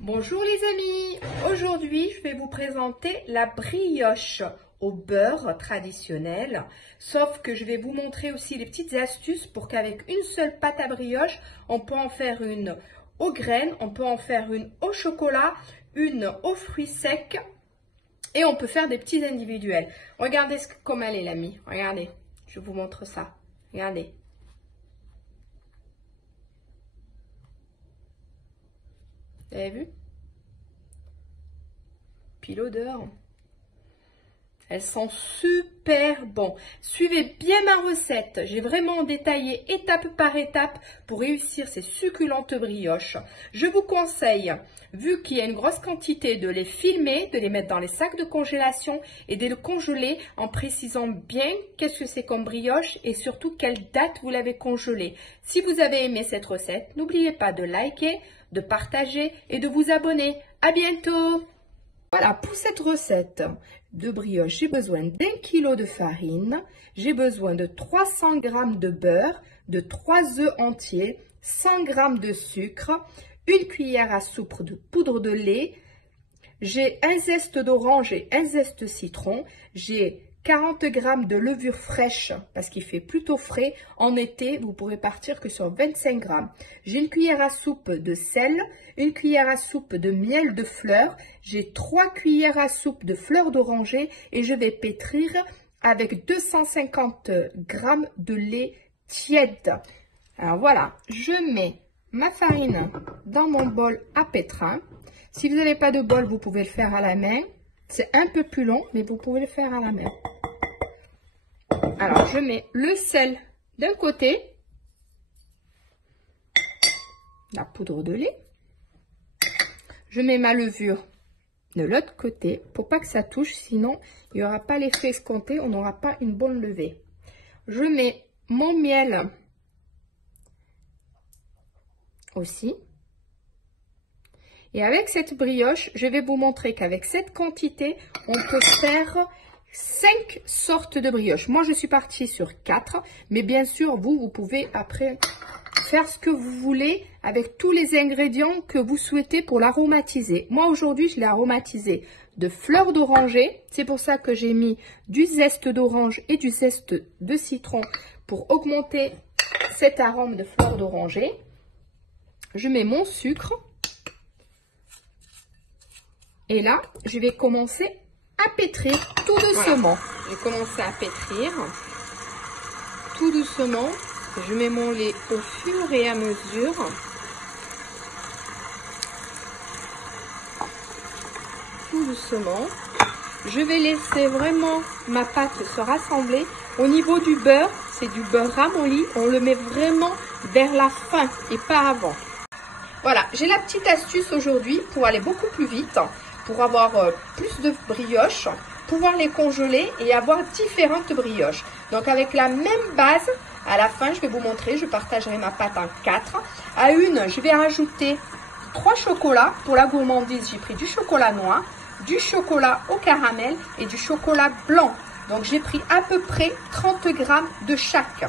Bonjour les amis, aujourd'hui je vais vous présenter la brioche au beurre traditionnelle, sauf que je vais vous montrer aussi les petites astuces pour qu'avec une seule pâte à brioche, on peut en faire une aux graines, on peut en faire une au chocolat, une aux fruits secs et on peut faire des petits individuels. Regardez comme elle est l'ami, regardez, je vous montre ça, regardez. Vous avez vu? Puis l'odeur. Elles sont super bonnes. Suivez bien ma recette. J'ai vraiment détaillé étape par étape pour réussir ces succulentes brioches. Je vous conseille, vu qu'il y a une grosse quantité, de les filmer, de les mettre dans les sacs de congélation et de les congeler en précisant bien qu'est-ce que c'est comme brioche et surtout quelle date vous l'avez congelée. Si vous avez aimé cette recette, n'oubliez pas de liker, de partager et de vous abonner. À bientôt! Voilà, pour cette recette de brioche, j'ai besoin d'1 kg de farine, j'ai besoin de 300 g de beurre, de 3 œufs entiers, 100 g de sucre, une cuillère à soupe de poudre de lait, j'ai un zeste d'orange et un zeste citron, j'ai 40 g de levure fraîche parce qu'il fait plutôt frais. En été, vous pourrez partir que sur 25 g. J'ai une cuillère à soupe de sel, une cuillère à soupe de miel de fleurs, j'ai 3 cuillères à soupe de fleurs d'oranger et je vais pétrir avec 250 g de lait tiède. Alors voilà, je mets ma farine dans mon bol à pétrin. Si vous n'avez pas de bol, vous pouvez le faire à la main. C'est un peu plus long, mais vous pouvez le faire à la main. Alors, je mets le sel d'un côté, la poudre de lait. Je mets ma levure de l'autre côté pour pas que ça touche, sinon il n'y aura pas l'effet escompté, on n'aura pas une bonne levée. Je mets mon miel aussi. Et avec cette brioche, je vais vous montrer qu'avec cette quantité, on peut faire 5 sortes de brioches. Moi, je suis partie sur 4, mais bien sûr, vous pouvez après faire ce que vous voulez avec tous les ingrédients que vous souhaitez pour l'aromatiser. Moi, aujourd'hui, je l'ai aromatisé de fleurs d'oranger. C'est pour ça que j'ai mis du zeste d'orange et du zeste de citron pour augmenter cet arôme de fleurs d'oranger. Je mets mon sucre. Et là, je vais commencer à pétrir tout doucement. Voilà. Je vais commencer à pétrir tout doucement. Je mets mon lait au fur et à mesure. Tout doucement. Je vais laisser vraiment ma pâte se rassembler. Au niveau du beurre, c'est du beurre ramolli. On le met vraiment vers la fin et pas avant. Voilà, j'ai la petite astuce aujourd'hui pour aller beaucoup plus vite, pour avoir plus de brioches, pouvoir les congeler et avoir différentes brioches. Donc avec la même base, à la fin je vais vous montrer, je partagerai ma pâte en 4. À une, je vais rajouter 3 chocolats. Pour la gourmandise, j'ai pris du chocolat noir, du chocolat au caramel et du chocolat blanc. Donc j'ai pris à peu près 30 g de chaque.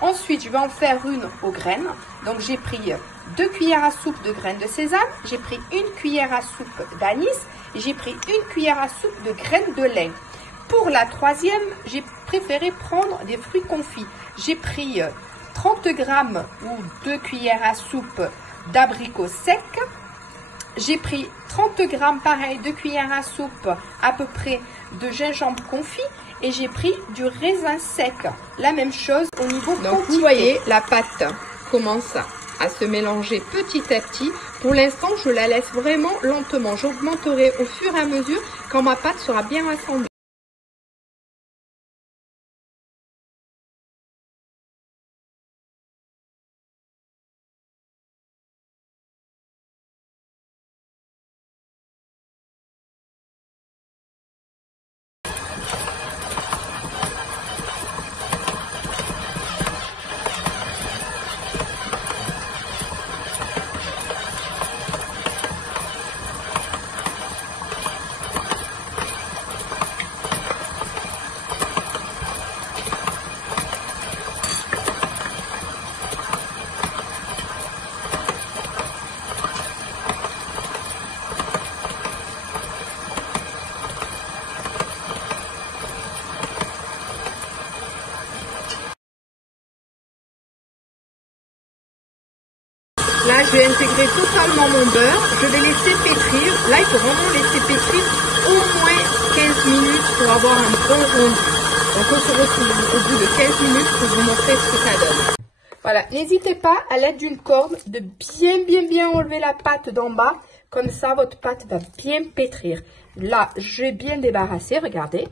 Ensuite, je vais en faire une aux graines. Donc, j'ai pris 2 cuillères à soupe de graines de sésame. J'ai pris une cuillère à soupe d'anis. Et j'ai pris une cuillère à soupe de graines de lin. Pour la troisième, j'ai préféré prendre des fruits confits. J'ai pris 30 g ou 2 cuillères à soupe d'abricots secs. J'ai pris 30 g, pareil, 2 cuillères à soupe à peu près de gingembre confit. Et j'ai pris du raisin sec. La même chose au niveau quantité. Donc vous voyez, la pâte commence à se mélanger petit à petit. Pour l'instant, je la laisse vraiment lentement. J'augmenterai au fur et à mesure quand ma pâte sera bien rassemblée. Là, je vais intégrer totalement mon beurre. Je vais laisser pétrir. Là, il faut vraiment laisser pétrir au moins 15 minutes pour avoir un bon rendu. Donc, on se retrouve au bout de 15 minutes pour vous montrer ce que ça donne. Voilà, n'hésitez pas à l'aide d'une corde de bien enlever la pâte d'en bas. Comme ça, votre pâte va bien pétrir. Là, j'ai bien débarrassé, regardez.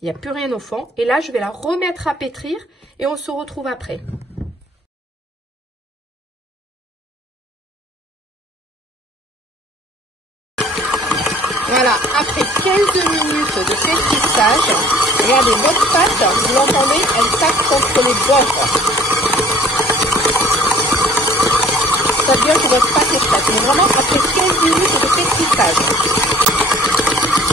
Il n'y a plus rien au fond. Et là, je vais la remettre à pétrir et on se retrouve après. Voilà, après 15 minutes de pétrissage, regardez, votre pâte, vous l'entendez, elle tape contre les bords. Ça veut dire que votre pâte est prête. Mais vraiment, après 15 minutes de pétrissage.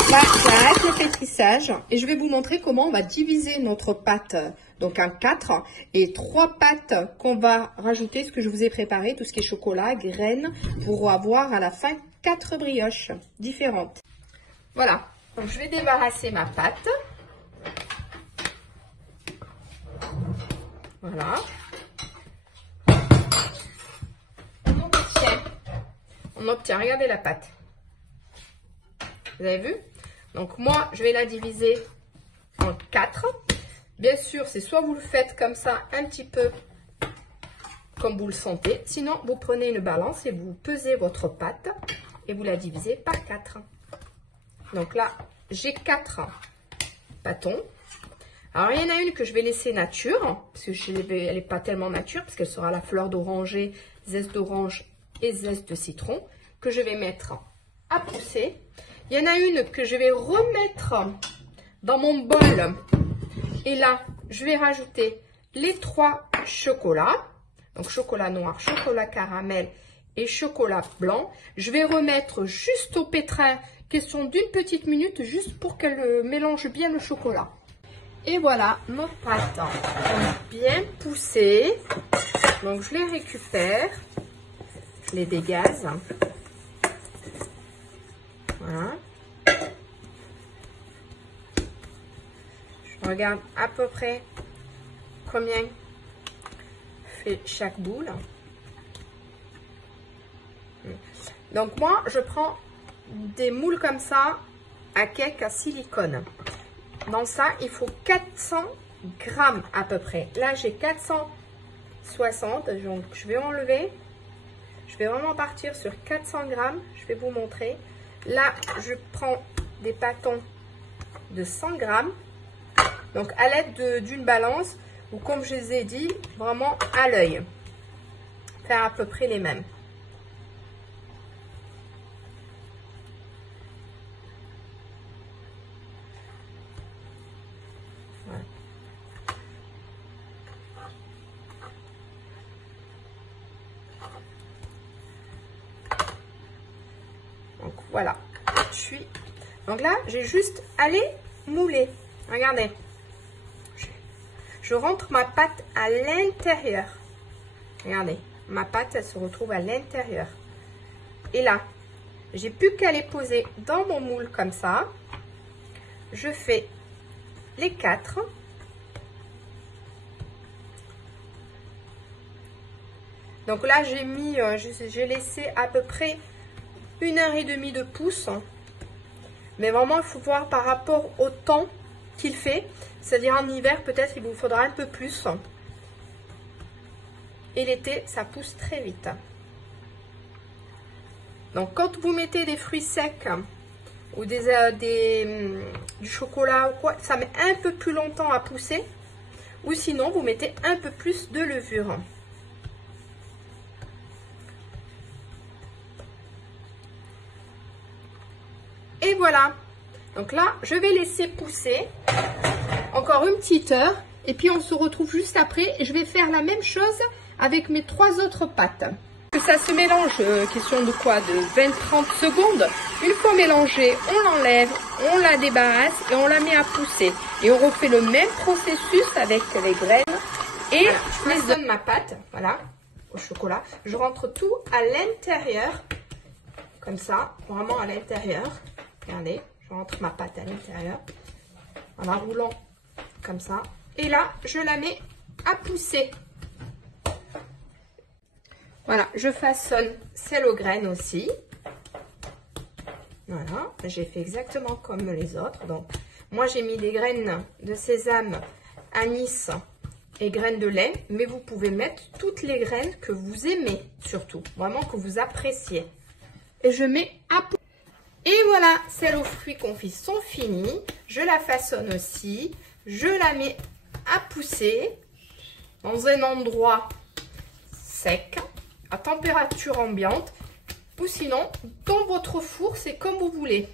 Là, j'arrête le pétrissage et je vais vous montrer comment on va diviser notre pâte donc en 4 et 3 pâtes qu'on va rajouter, ce que je vous ai préparé, tout ce qui est chocolat, graines, pour avoir à la fin 4 brioches différentes. Voilà, donc je vais débarrasser ma pâte. Voilà. On obtient, regardez la pâte. Vous avez vu? Donc moi, je vais la diviser en 4. Bien sûr, c'est soit vous le faites comme ça, un petit peu comme vous le sentez. Sinon, vous prenez une balance et vous pesez votre pâte et vous la divisez par 4. Donc là, j'ai 4 bâtons. Alors, il y en a une que je vais laisser nature, parce que elle n'est pas tellement nature, parce qu'elle sera la fleur d'oranger, zeste d'orange et zeste de citron, que je vais mettre à pousser. Il y en a une que je vais remettre dans mon bol. Et là, je vais rajouter les 3 chocolats. Donc, chocolat noir, chocolat caramel et chocolat blanc. Je vais remettre juste au pétrin, question d'une petite minute, juste pour qu'elle mélange bien le chocolat. Et voilà, nos pâtes sont bien poussées. Donc, je les récupère. Je les dégaze. Voilà. Je regarde à peu près combien fait chaque boule. Donc moi, je prends des moules comme ça à cake à silicone. Dans ça, il faut 400 grammes à peu près. Là, j'ai 460, donc je vais enlever. Je vais vraiment partir sur 400 grammes. Je vais vous montrer. Là, je prends des bâtons de 100 grammes. Donc, à l'aide d'une balance, ou comme je les ai dit, vraiment à l'œil. Faire à peu près les mêmes. Voilà. Donc, voilà. Donc là, j'ai juste à les mouler. Regardez. Je rentre ma pâte à l'intérieur. Regardez, ma pâte, elle se retrouve à l'intérieur. Et là, j'ai plus qu'à les poser dans mon moule comme ça. Je fais les 4. Donc là, j'ai laissé à peu près 1h30 de pouce. Mais vraiment, il faut voir par rapport au temps qu'il fait. C'est-à-dire en hiver, peut-être il vous faudra un peu plus. Et l'été, ça pousse très vite. Donc, quand vous mettez des fruits secs ou du chocolat ou quoi, ça met un peu plus longtemps à pousser. Ou sinon, vous mettez un peu plus de levure. Et voilà. Donc là, je vais laisser pousser encore une petite heure. Et puis, on se retrouve juste après. Et je vais faire la même chose avec mes 3 autres pâtes. Que ça se mélange, question de quoi? De 20-30 secondes. Une fois mélangé, on l'enlève, on la débarrasse et on la met à pousser. Et on refait le même processus avec les graines. Et voilà, je façonne ma pâte, voilà, au chocolat. Je rentre tout à l'intérieur, comme ça, vraiment à l'intérieur. Regardez, je rentre ma pâte à l'intérieur, en la roulant comme ça. Et là, je la mets à pousser. Voilà, je façonne celle aux graines aussi. Voilà, j'ai fait exactement comme les autres. Donc, moi, j'ai mis des graines de sésame, anis et graines de lait. Mais vous pouvez mettre toutes les graines que vous aimez, surtout. Vraiment que vous appréciez. Et je mets à pousser. Et voilà, celles aux fruits confits sont finies. Je la façonne aussi. Je la mets à pousser dans un endroit sec, à température ambiante. Ou sinon, dans votre four, c'est comme vous voulez.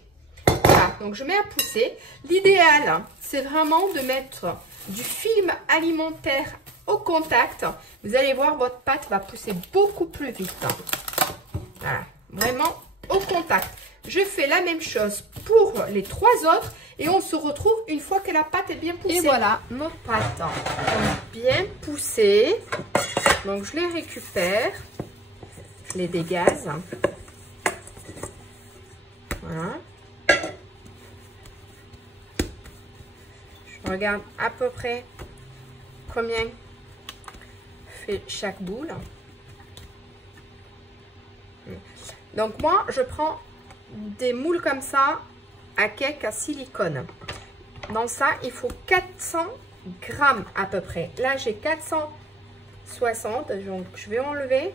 Voilà, donc je mets à pousser. L'idéal, c'est vraiment de mettre du film alimentaire au contact. Vous allez voir, votre pâte va pousser beaucoup plus vite. Voilà, vraiment au contact. Je fais la même chose pour les 3 autres et on se retrouve une fois que la pâte est bien poussée. Et voilà, nos pâtes sont bien poussées. Donc, je les récupère. Je les dégaze. Voilà. Je regarde à peu près combien fait chaque boule. Donc moi, je prends des moules comme ça à cake à silicone. Dans ça, il faut 400 grammes à peu près. Là, j'ai 460. Donc, je vais enlever.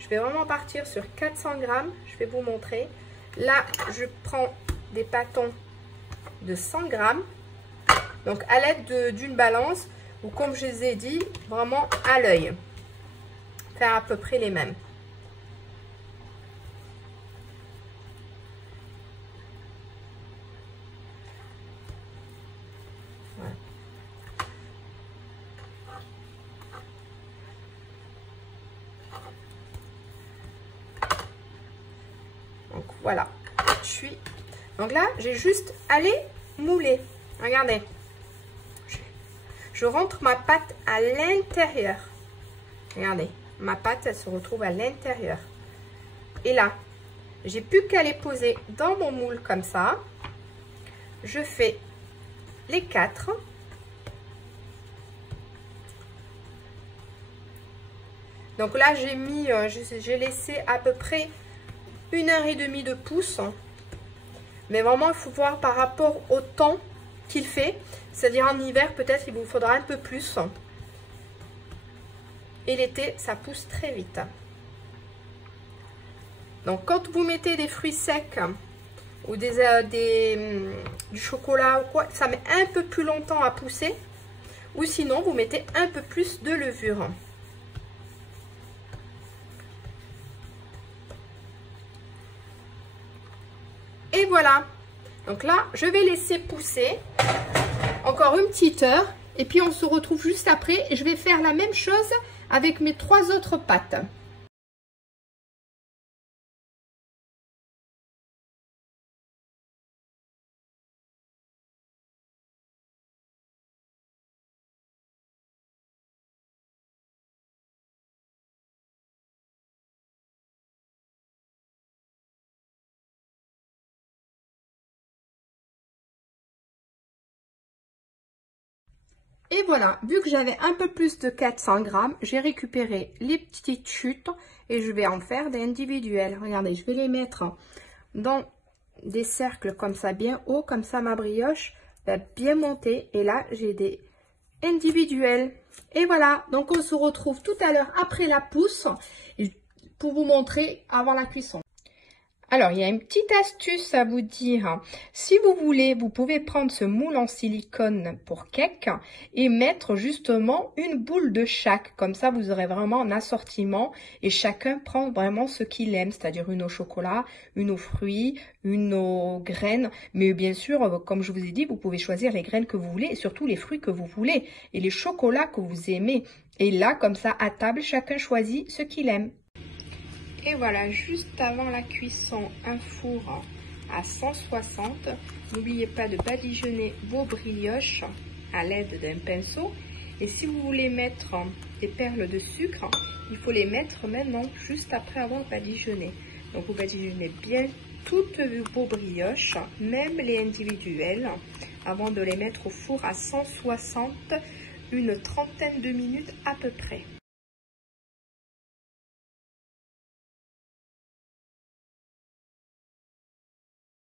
Je vais vraiment partir sur 400 grammes. Je vais vous montrer. Là, je prends des pâtons de 100 grammes. Donc, à l'aide d'une balance ou comme je les ai dit, vraiment à l'œil. Faire à peu près les mêmes. Voilà. Donc, voilà. Donc là, j'ai juste allé mouler. Regardez. Je rentre ma pâte à l'intérieur. Regardez, ma pâte, elle se retrouve à l'intérieur. Et là, j'ai plus qu'à les poser dans mon moule comme ça. Je fais les 4. Donc là, j'ai mis, j'ai laissé à peu près 1h30 de pouce. Mais vraiment, il faut voir par rapport au temps qu'il fait. C'est-à-dire en hiver, peut-être il vous faudra un peu plus. Et l'été, ça pousse très vite. Donc, quand vous mettez des fruits secs ou du chocolat ou quoi, ça met un peu plus longtemps à pousser. Ou sinon, vous mettez un peu plus de levure. Et voilà. Donc là, je vais laisser pousser encore une petite heure. Et puis, on se retrouve juste après. Et je vais faire la même chose avec mes 3 autres pâtes. Et voilà, vu que j'avais un peu plus de 400 grammes, j'ai récupéré les petites chutes et je vais en faire des individuels. Regardez, je vais les mettre dans des cercles comme ça, bien haut, comme ça ma brioche va bien monter. Et là, j'ai des individuels. Et voilà, donc on se retrouve tout à l'heure après la pousse pour vous montrer avant la cuisson. Alors, il y a une petite astuce à vous dire. Si vous voulez, vous pouvez prendre ce moule en silicone pour cake et mettre justement une boule de chaque. Comme ça, vous aurez vraiment un assortiment et chacun prend vraiment ce qu'il aime, c'est-à-dire une au chocolat, une aux fruits, une aux graines. Mais bien sûr, comme je vous ai dit, vous pouvez choisir les graines que vous voulez et surtout les fruits que vous voulez et les chocolats que vous aimez. Et là, comme ça, à table, chacun choisit ce qu'il aime. Et voilà, juste avant la cuisson, un four à 160. N'oubliez pas de badigeonner vos brioches à l'aide d'un pinceau. Et si vous voulez mettre des perles de sucre, il faut les mettre maintenant, juste après avoir badigeonné. Donc vous badigeonnez bien toutes vos brioches, même les individuelles, avant de les mettre au four à 160, une trentaine de minutes à peu près.